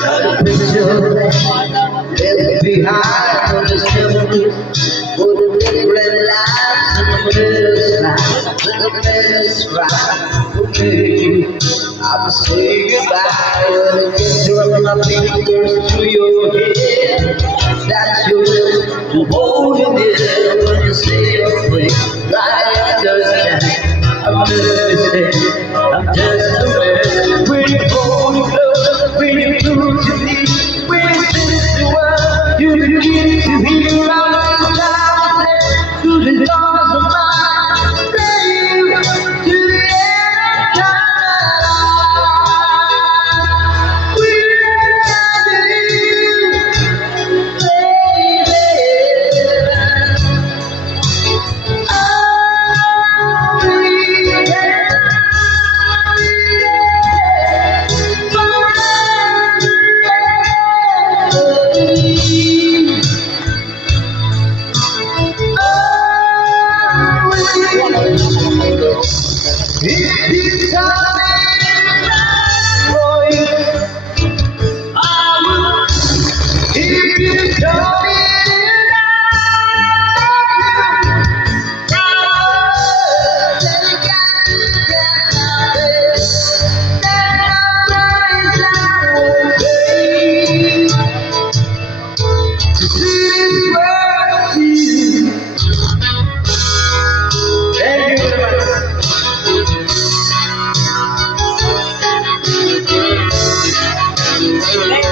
Got a picture left behind on the cemetery for the different lives and the middle side, the best right for me. I'm saying goodbye when it gets to rub my fingers through your head. That's your lips to hold you there when you say your place. I understand. I'm just a mistake. I'm just a man. When you hold your love, when you lose your need, when you sit the world, you begin to hear all the time. To the doors of my grave, to the end of time. If you tell me for you, I will. If you tell me Thank you.